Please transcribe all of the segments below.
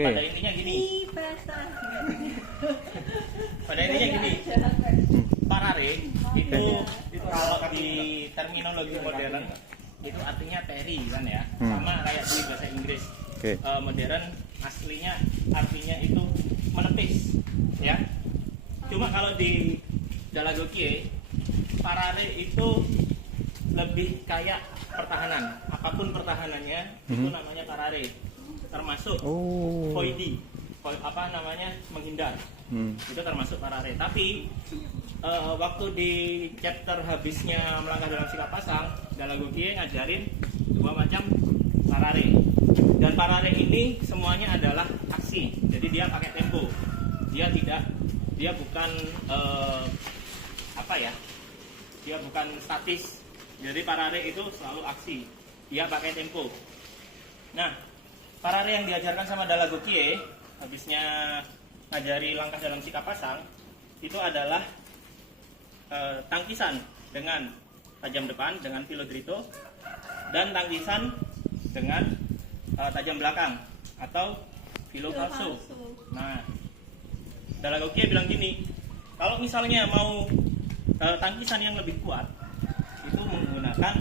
pada intinya gini. Pada intinya gini. Parare itu kalau di terminologi modern itu artinya peri kan ya. Sama kayak di bahasa Inggris. Modern aslinya artinya itu menepis ya. Cuma kalau di Dalagokie parare itu lebih kayak pertahanan, apapun pertahanannya itu namanya parare, termasuk foidi, apa namanya menghindar, itu termasuk parare. Tapi waktu di chapter habisnya melangkah dalam sikap pasang, Dalagokie ngajarin dua macam parare, dan parare ini semuanya adalah aksi, jadi dia pakai tempo, dia bukan dia bukan statis. Jadi parare itu selalu aksi, dia pakai tempo. Nah, parare yang diajarkan sama Dalagokie habisnya ngajari langkah dalam sikap pasang itu adalah tangkisan dengan tajam depan dengan filodrito, dan tangkisan dengan tajam belakang atau filo falso. Nah, Dalagokie bilang gini, kalau misalnya mau tangkisan yang lebih kuat itu menggunakan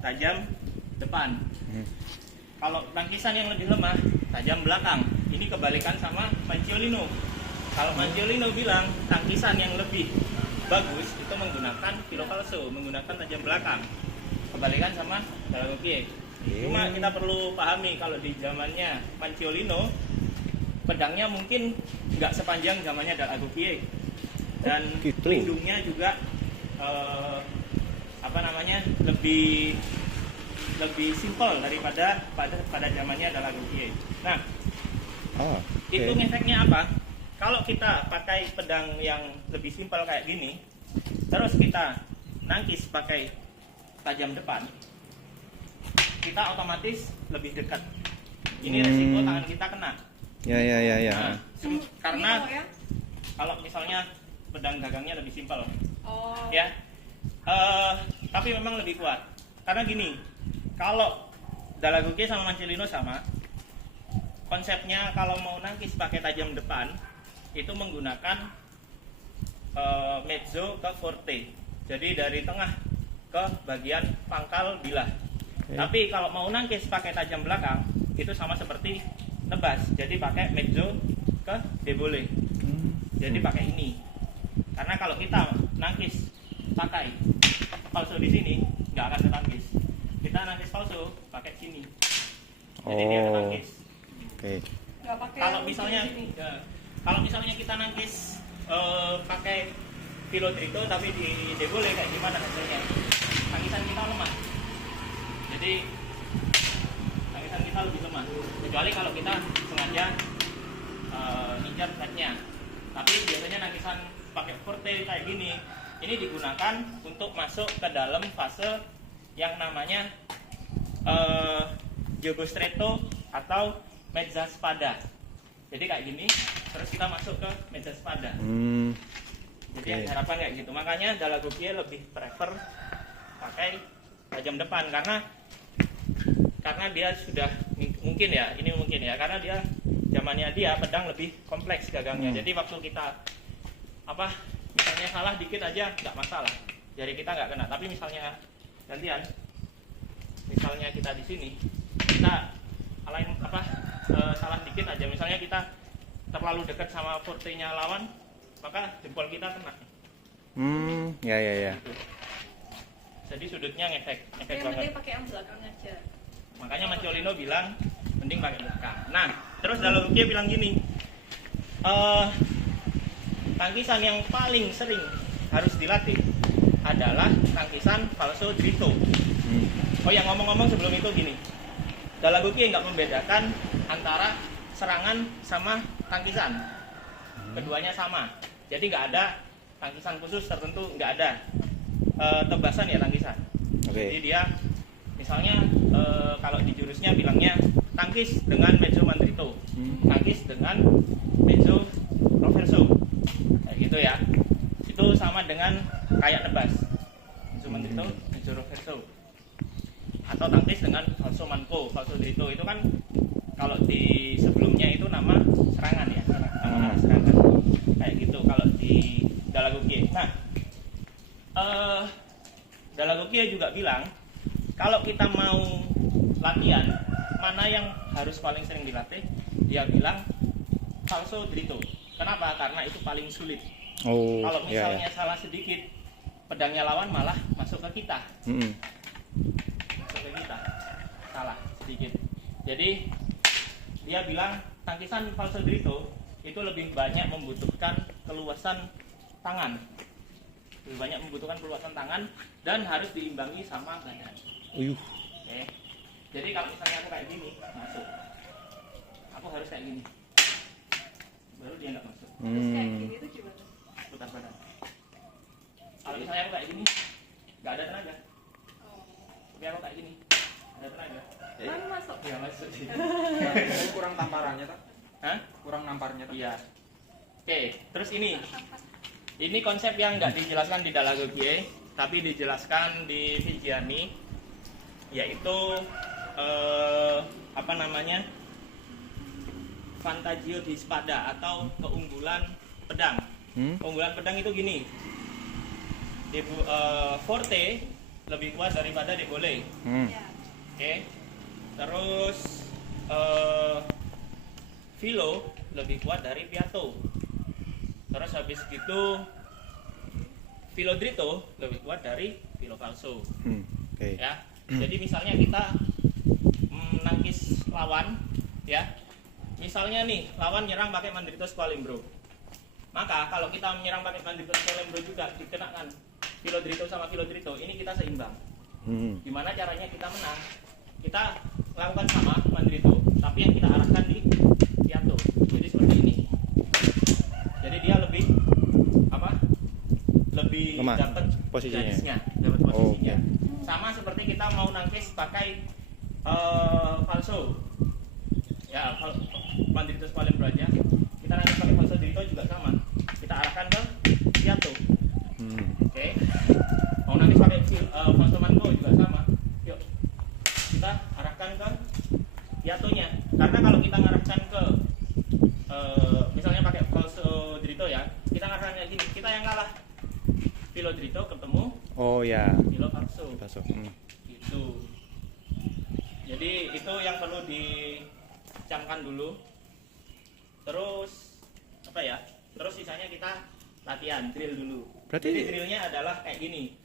tajam depan. Kalau tangkisan yang lebih lemah, tajam belakang. Ini kebalikan sama Manciolino. Kalau Manciolino bilang tangkisan yang lebih bagus itu menggunakan filo falso, menggunakan tajam belakang. Kebalikan sama Dalagokie. Cuma kita perlu pahami kalau di zamannya Manciolino pedangnya mungkin nggak sepanjang zamannya Dalagokie, dan pelindungnya juga lebih simpel daripada pada zamannya Dalagokie. Nah, itu efeknya apa? Kalau kita pakai pedang yang lebih simpel kayak gini, terus kita nangkis pakai tajam depan, kita otomatis lebih dekat. Ini resiko tangan kita kena. Ya. Nah, karena kalau misalnya pedang dagangnya lebih simpel, ya. Tapi memang lebih kuat. Karena gini, kalau Dalagokie sama Manciolino sama, konsepnya kalau mau nangkis pakai tajam depan itu menggunakan mezzo ke forte. Jadi dari tengah ke bagian pangkal bilah. Tapi kalau mau nangkis pakai tajam belakang itu sama seperti nebas. Jadi pakai mezzo ke debole. Jadi pakai ini. Karena kalau kita nangkis pakai palsu di sini nggak akan ketangkis. Kita nangkis palsu pakai sini. Jadi dia ketangkis. Kalau misalnya kita nangkis pakai filodrito tapi di debole kayak gimana hasilnya? Tangkisan kita lemah. Jadi tangkisan kita lebih lemah. Kecuali kalau kita sengaja ngincar headnya. Tapi biasanya nangkisan pakai forte kayak gini, ini digunakan untuk masuk ke dalam fase yang namanya giogo stretto atau mezza spada. Jadi kayak gini, terus kita masuk ke mezza spada. Jadi yang harapan kayak gitu. Makanya Dalagokie lebih prefer pakai tajam depan karena dia sudah mungkin ya, karena dia zamannya dia pedang lebih kompleks gagangnya. Jadi waktu kita misalnya salah dikit aja nggak masalah, jari kita nggak kena. Tapi misalnya gantian, misalnya kita di sini kita salah dikit aja, misalnya kita terlalu dekat sama fortenya lawan, maka jempol kita kena. Ya. Gitu. Jadi sudutnya ngefek banget. Mending pakai yang belakang aja. Makanya Manciolino bilang mending pakai belakang. Nah, terus Dalagokie bilang gini, tangkisan yang paling sering harus dilatih adalah tangkisan falso dritto. Oh ya, ngomong-ngomong sebelum itu gini, Dalagokie nggak membedakan antara serangan sama tangkisan. Keduanya sama. Jadi nggak ada tangkisan khusus tertentu, nggak ada. Tebasan ya tangkisan. Jadi dia misalnya kalau di jurusnya bilangnya tangkis dengan mezzo mandrito, tangkis dengan mezzo roverso, kayak gitu ya. Itu sama dengan kayak nebas, mezzo mandrito, mezzo roverso. Atau tangkis dengan falso manco, falso dritto, itu kan Kalau di sebelumnya itu nama serangan ya, nama arah serangan kayak gitu kalau di Dalagogie. Nah, Dalagogie juga bilang kalau kita mau latihan mana yang harus paling sering dilatih, dia bilang falso drito. Kenapa? Karena itu paling sulit. Oh, Kalau ya, misalnya ya. salah sedikit, pedangnya lawan malah masuk ke kita. Masuk ke kita. Salah sedikit. Jadi dia bilang tangkisan falso drito itu lebih banyak membutuhkan keluasan tangan. Lebih banyak membutuhkan keluasan tangan dan harus diimbangi sama badan. Oke. Jadi kalau misalnya aku kayak gini, masuk. Aku harus kayak gini. Baru dia nggak masuk. Terus kayak gini tuh gimana? Putar badan. Kalau misalnya aku kayak gini, nggak ada tenaga. Tapi aku kayak gini, ada tenaga. Kan masuk. Iya masuk. Kurang tamparannya tak? Hah? Kurang namparnya tak? Iya. Oke, terus ini konsep yang nggak dijelaskan di Dalagogie, tapi dijelaskan di Vigiani, yaitu apa namanya, Vantaggio di Spada atau keunggulan pedang. Keunggulan pedang itu gini, Forte lebih kuat daripada Debole. Oke. Terus Filo lebih kuat dari Piatto. Terus habis itu Filo Drito lebih kuat dari Filo Falso. Ya. Jadi misalnya kita menangkis lawan, ya. Misalnya nih lawan nyerang pakai Mandrito Squalimbro. Maka kalau kita menyerang pakai Mandrito Squalimbro juga dikenakan Filo Drito sama Filo Drito, ini kita seimbang. Gimana caranya kita menang? Kita lakukan sama Mandrito, tapi yang kita arahkan di Piatto. Jadi seperti ini. Jadi dia lebih apa? Lebih dapat posisinya. Dapat posisinya. Oh, okay. Sama seperti kita mau nangkis pakai falso. Ya, Mandrito Squalimbro aja. Kita nangkis pakai falso drito juga sama. Kita arahkan ke Piatto. Oke. Mau nangkis pakai falso mango juga sama. Yuk. Kita arahkan ke Piattonya. Karena kalau kita ngarahkan ke misalnya pakai falso drito ya, kita ngarahkan kayak gini, kita yang kalah. Filo drito ketemu Filo falso. Gitu. Jadi itu yang perlu dicamkan dulu. Terus apa ya? Terus sisanya kita latihan, drill dulu. Jadi drillnya adalah kayak gini.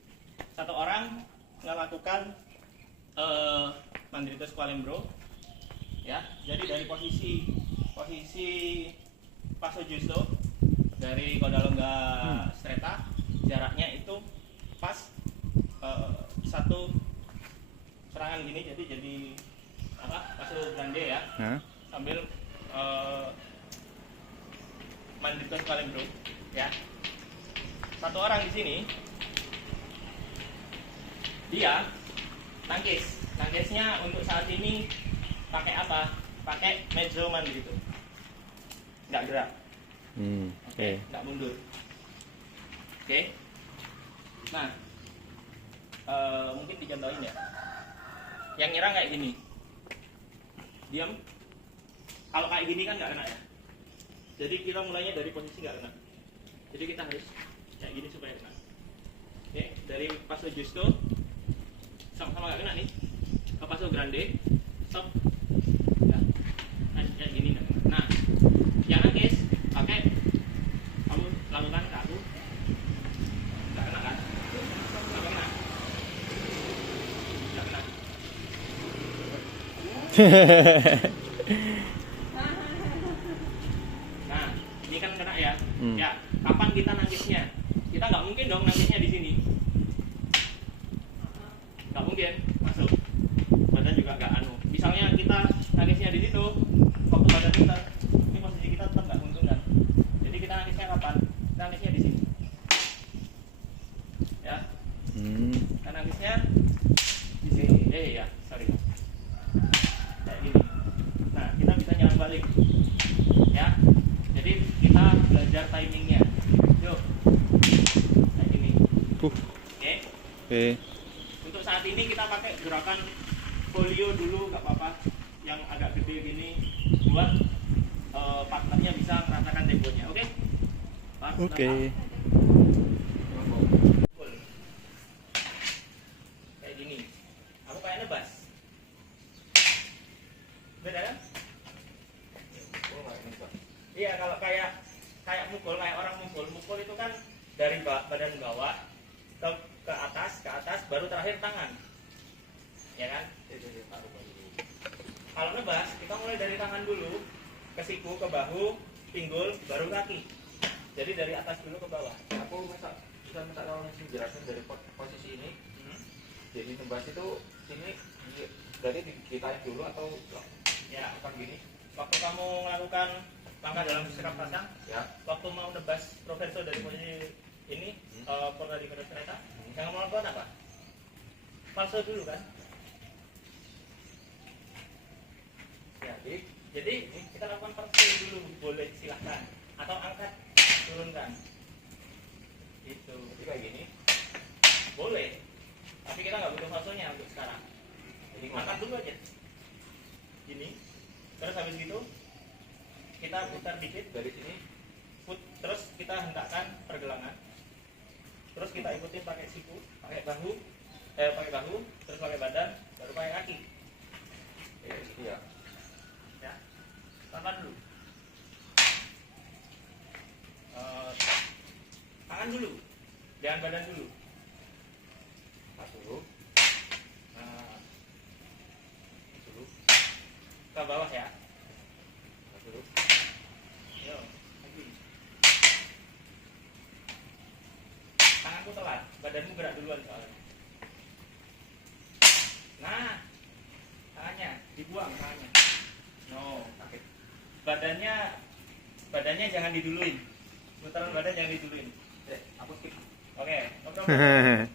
Satu orang melakukan Mandrito Squalimbro, ya. Jadi dari posisi Passo Giusto dari Codalonga Stretta, jaraknya itu pas satu serangan gini, jadi apa? Passo Grande ya. Sambil Mandrito Squalimbro, ya. Satu orang di sini dia nangkisnya untuk saat ini pakai apa? Pakai mezzo Mandrito, nggak gerak. Oke, nggak mundur. Oke. Nah, mungkin dicontohin ya. Yang nyerang kayak gini, diam. Kalau kayak gini kan nggak kena ya. Jadi kita mulainya dari posisi nggak kena. Jadi kita harus kayak gini supaya kena. Oke, dari Passo Giusto sama-sama nggak kena nih. Ke Passo Grande, stop. Ya, kayak gini nggak kena. Nah, yang nangkis pakai kamu lakukan ke aku. Nggak kena kan? Nggak kena. Nggak kena. Nah, ini kan kena ya. Ya, kapan kita nangkisnya? Kita nggak mungkin dong nangkisnya di sini. Nggak mungkin masuk. Badan juga nggak anu. Misalnya kita nangkisnya di situ, waktu badan kita, ini posisi kita tetap nggak menguntungkan. Jadi kita nangkisnya kapan? Kita nangkisnya di sini. Ya. Kita nangkisnya di sini. Ya, sorry. Kayak gini. Nah, kita bisa nyerang balik. Ya. Jadi kita belajar timingnya. Yuk. Kayak gini. Oke. Untuk saat ini kita pakai gerakan folio dulu, nggak apa-apa. yang agak gede gini buat partnernya bisa merasakan temponya. Oke? Oke. Kayak gini. Aku kayak nebas. Beda kan? Iya, kalau kayak mukul, kayak orang mukul itu kan dari badan bawah ke atas, baru terakhir tangan. Ya kan? Kalau nebas, kita mulai dari tangan dulu, ke siku, ke bahu, pinggul, baru kaki. Jadi dari atas dulu ke bawah. Aku bisa minta tolong menjelaskan dari posisi ini. Jadi nebas itu sini dari ditarik dulu atau Ya, akan gini? waktu kamu melakukan langkah dalam sikap pasang, Ya. waktu mau nebas traverso dari posisi ini, porta di keras kereta, yang mau lakukan apa? Falso dulu kan? Ya, jadi kita lakukan falso dulu, boleh silahkan. Atau angkat, turunkan. Itu. Jadi kayak gini. Boleh. Tapi kita nggak butuh falsonya untuk sekarang. Jadi Angkat dulu aja. Gini. Terus habis gitu, kita putar dikit. dari sini. Terus kita hentakkan pergelangan. Terus kita ikutin pakai siku, pakai bahu, terus pakai badan, baru pakai kaki. Kayak gitu ya. Ya, tangan dulu. Tangan dulu, jangan badan dulu. Satu. Dulu. Ke bawah ya. Satu. Yo, lagi. Tanganku telat, badanmu gerak duluan soalnya. Nah, tangannya dibuang tangannya. No, sakit. Badannya jangan diduluin. Putaran badan jangan diduluin. Aku skip. Oke, no problem.